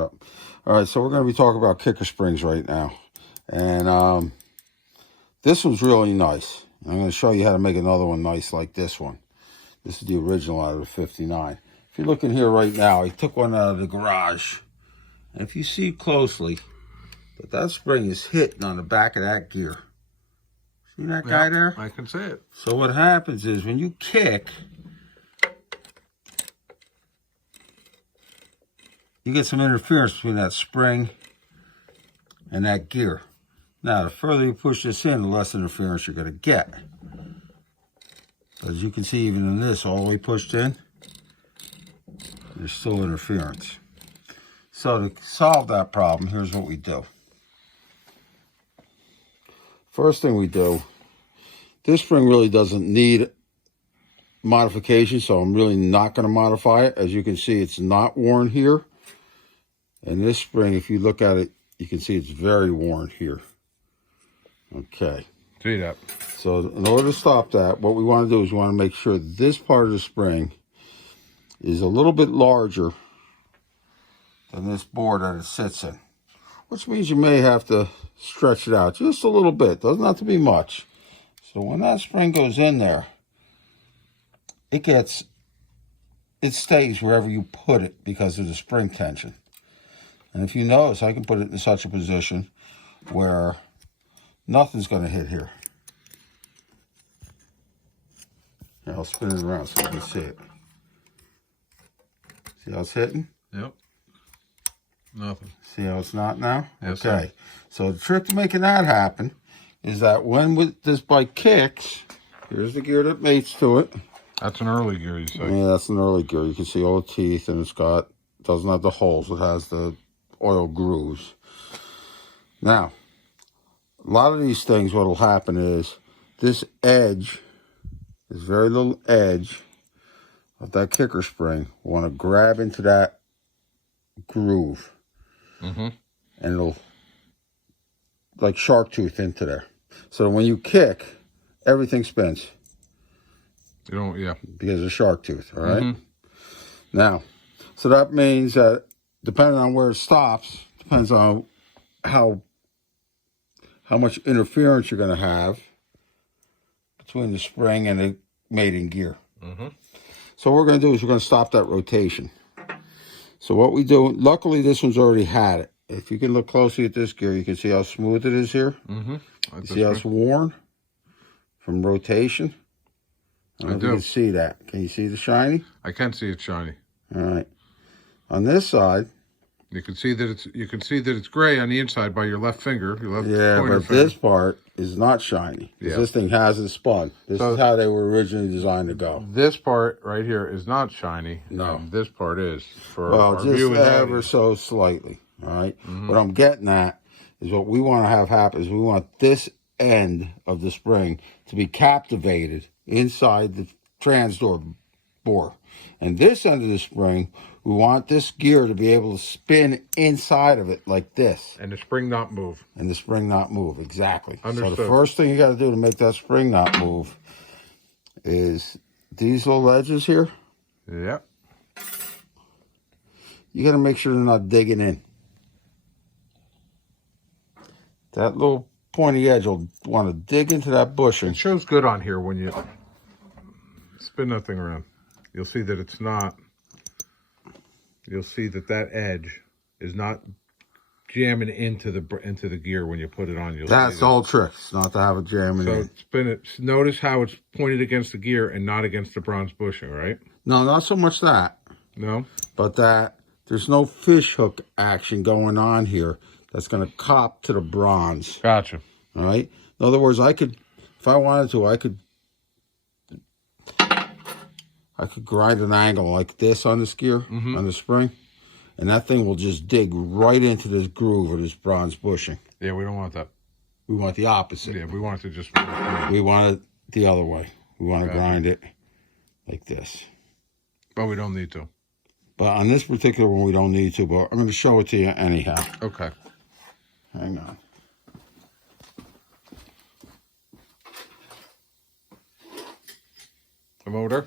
up. All right, so we're going to be talking about kicker springs right now. And this one's really nice. I'm going to show you how to make another one nice like this one. This is the original out of the 59. If you look in here right now, I took one out of the garage. And if you see closely, that spring is hitting on the back of that gear. See that guy there? I can see it. So what happens is when you kick, you get some interference between that spring and that gear. Now, the further you push this in, the less interference you're going to get. As you can see, even in this, all the way pushed in, there's still interference. So to solve that problem, here's what we do. First thing we do, this spring really doesn't need modification, so I'm really not going to modify it. As you can see, it's not worn here. And this spring, if you look at it, you can see it's very worn here. Okay. See that? So in order to stop that, what we want to do is we want to make sure this part of the spring is a little bit larger than this board that it sits in. Which means you may have to stretch it out just a little bit. Doesn't have to be much. So when that spring goes in there, it stays wherever you put it because of the spring tension. And if you notice, I can put it in such a position where nothing's going to hit here. Here, I'll spin it around so you can see it. See how it's hitting? Yep. Nothing. See how it's not now? Yes, okay. sir. So the trick to making that happen is that when this bike kicks, here's the gear that mates to it. That's an early gear, you say? Yeah, that's an early gear. You can see all the teeth, and doesn't have the holes. It has the oil grooves. Now, a lot of these things, what will happen is this edge, this very little edge of that kicker spring, will want to grab into that groove. Mm-hmm. And it'll like shark tooth into there. So when you kick, everything spins. You don't, yeah. Because of shark tooth, all right? Mm-hmm. Now, so that means that depending on where it stops, depends on how much interference you're going to have between the spring and the mating gear. Mm-hmm. So what we're going to do is we're going to stop that rotation. So what we do, luckily this one's already had it. If you can look closely at this gear, you can see how smooth it is here. Mm-hmm. You see how it's worn from rotation? I don't know if you can see that. Can you see the shiny? I can see it shiny. All right. On this side, you can see that it's gray on the inside by your left finger. Your left pointer finger. This part is not shiny. Yeah. This thing hasn't spun. This is how they were originally designed to go. This part right here is not shiny. No. And this part is. Well, just ever so slightly. All right. Mm-hmm. What I'm getting at is what we want to have happen is we want this end of the spring to be captivated inside the transducer bore. And this end of the spring, we want this gear to be able to spin inside of it like this. And the spring not move. And the spring not move, exactly. Understood. So the first thing you got to do to make that spring not move is these little edges here. Yep. You got to make sure they're not digging in. That little pointy edge will want to dig into that bushing. It shows good on here when you spin that thing around. You'll see that it's not. You'll see that edge is not jamming into the gear when you put it on. That's the whole trick. It's not to have it jamming in. So spin it. Notice how it's pointed against the gear and not against the bronze bushing, right? No, not so much that. No? But that there's no fish hook action going on here that's going to cop to the bronze. Gotcha. All right? In other words, I could, if I wanted to, I could grind an angle like this on this gear, on the spring, and that thing will just dig right into this groove of this bronze bushing. Yeah, we don't want that. We want the opposite. Yeah, we want it to just... We want it the other way. We want to grind it like this. But we don't need to. But on this particular one, we don't need to, but I'm going to show it to you anyhow. Okay. Hang on. The motor?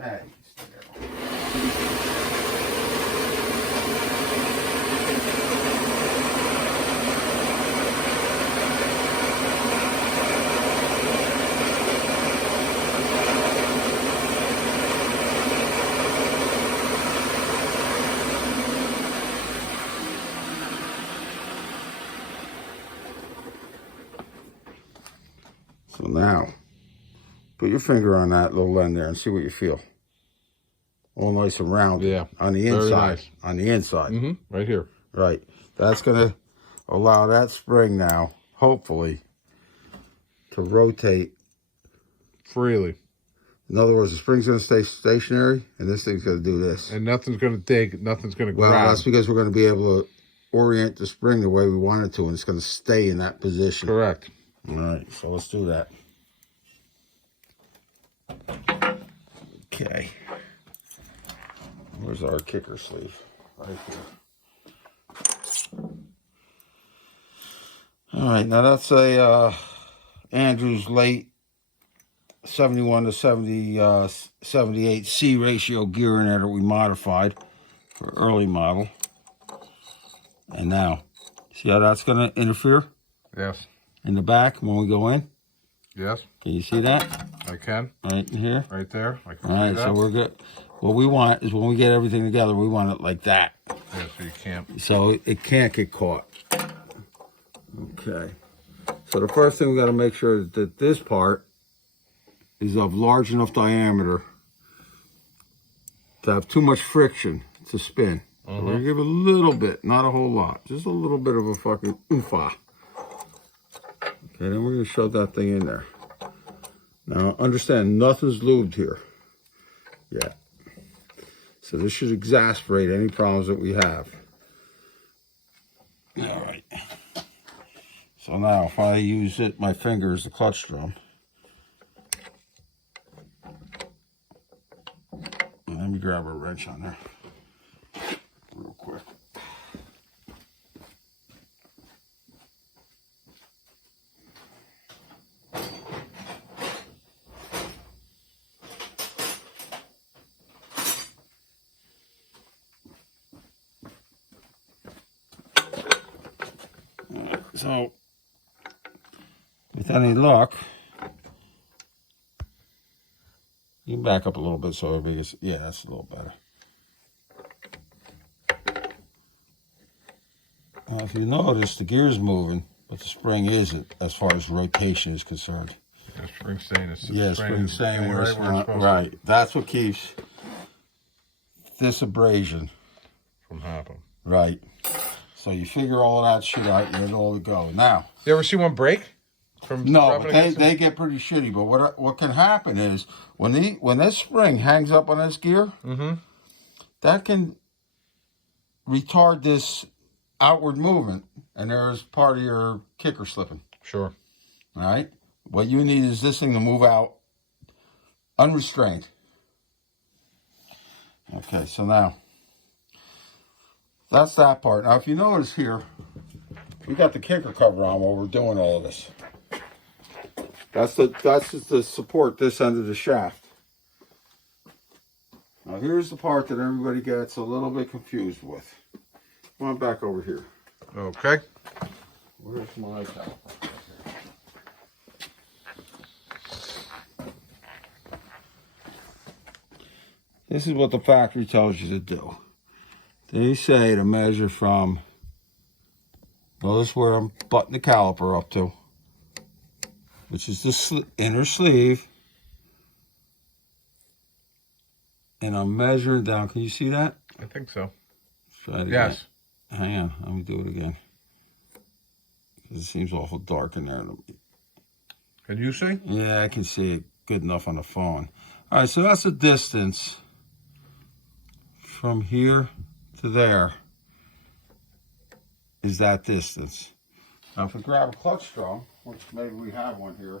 Hey, So now, put your finger on that little end there and see what you feel. All nice and round. Yeah. On the Very inside. nice. On the inside. Mm-hmm. Right here. Right. That's going to allow that spring now, hopefully, to rotate Freely. In other words, the spring's going to stay stationary, and this thing's going to do this. And nothing's going to dig. Nothing's going to grab. Well, that's because we're going to be able to orient the spring the way we want it to, and it's going to stay in that position. Correct. All right, so let's do that. Okay. Where's our kicker sleeve? Right here. All right, now that's a Andrews late 71 to 78 C ratio gear in there that we modified for early model. And now, see how that's going to interfere? Yes. In the back when we go in? Yes. Can you see that? I can. Right in here? Right there. I can All right, see that. so we're good. What we want is when we get everything together, we want it like that. Yeah, so you can't. So it can't get caught. Okay. So the first thing we got to make sure is that this part is of large enough diameter to have too much friction to spin. So we're gonna give it a little bit, not a whole lot, just a little bit of a fucking oomph-ah. Okay, then we're gonna shove that thing in there. Now understand, nothing's lubed here yet. So this should exasperate any problems that we have. All right. So now if I use my finger as the clutch drum, let me grab a wrench on there real quick. So, with any luck, you can back up a little bit so everybody gets, yeah, that's a little better. Now, if you notice, the gear's moving, but the spring isn't as far as rotation is concerned. Yeah, spring's staying. Yeah, spring's staying where it's supposed to. right. That's what keeps this abrasion From happening. right. So you figure all that shit out and it's all to go. Now, You ever see one break? From no, rubbing but against they get pretty shitty. But what can happen is when this spring hangs up on this gear, that can retard this outward movement, and there's part of your kicker slipping. Sure. All right. What you need is this thing to move out unrestrained. Okay, so now that's that part. Now, if you notice here, we got the kicker cover on while we're doing all of this. That's just to support this end of the shaft. Now, here's the part that everybody gets a little bit confused with. Come on back over here. Okay. Where's my caliper? This is what the factory tells you to do. They say to measure from, notice where I'm butting the caliper up to, which is the inner sleeve. And I'm measuring down. Can you see that? I think so. Let's try it again. Yes. Hang on. Let me do it again. It seems awful dark in there. Can you see? Yeah, I can see it good enough on the phone. All right, so that's the distance from here to there is that distance. Now, if we grab a clutch drum, which maybe we have one here,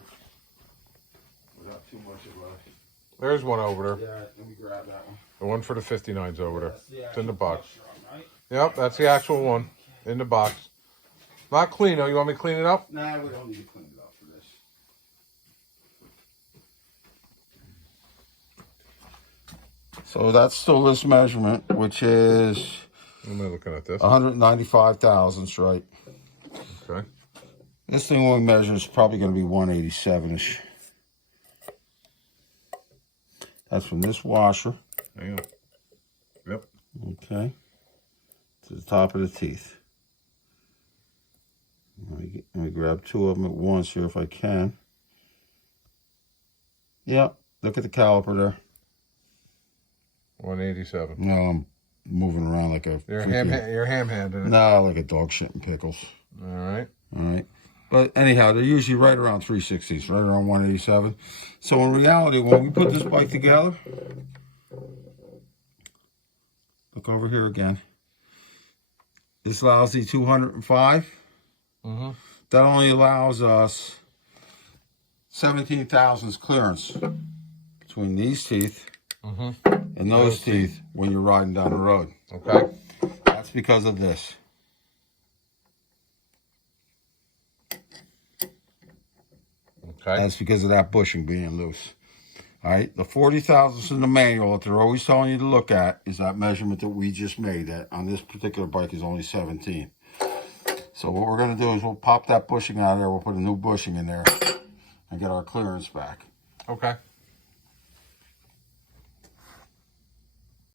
without too much of a... There's one over there. Yeah, let me grab that one. The one for the 59's over there. It's in the box. Drum, right? Yep, that's the actual one. In the box. Not clean, though. You want me to clean it up? Nah, we don't need to clean it up for this. So that's still this measurement, which is What am I looking at this? 195 thousandths, right? Okay. This thing when we measure is probably going to be 187-ish. That's from this washer. Hang on. Yep. Okay. To the top of the teeth. Let me grab two of them at once here if I can. Yep. Look at the caliper there. 187. No, I'm moving around like a You're freaking... ham-handing it. No, like a dog shit and pickles. All right. All right. But anyhow, they're usually right around 360s, right around 187. So in reality, when we put this bike together, look over here again. This lousy 205. Mm-hmm. That only allows us 17 thousandths clearance between these teeth and those teeth when you're riding down the road. Okay. That's because of this. Okay. That's because of that bushing being loose. All right, the 40 thousandths in the manual that they're always telling you to look at is that measurement that we just made. That on this particular bike is only 17. So what we're going to do is we'll pop that bushing out of there. We'll put a new bushing in there and get our clearance back. Okay.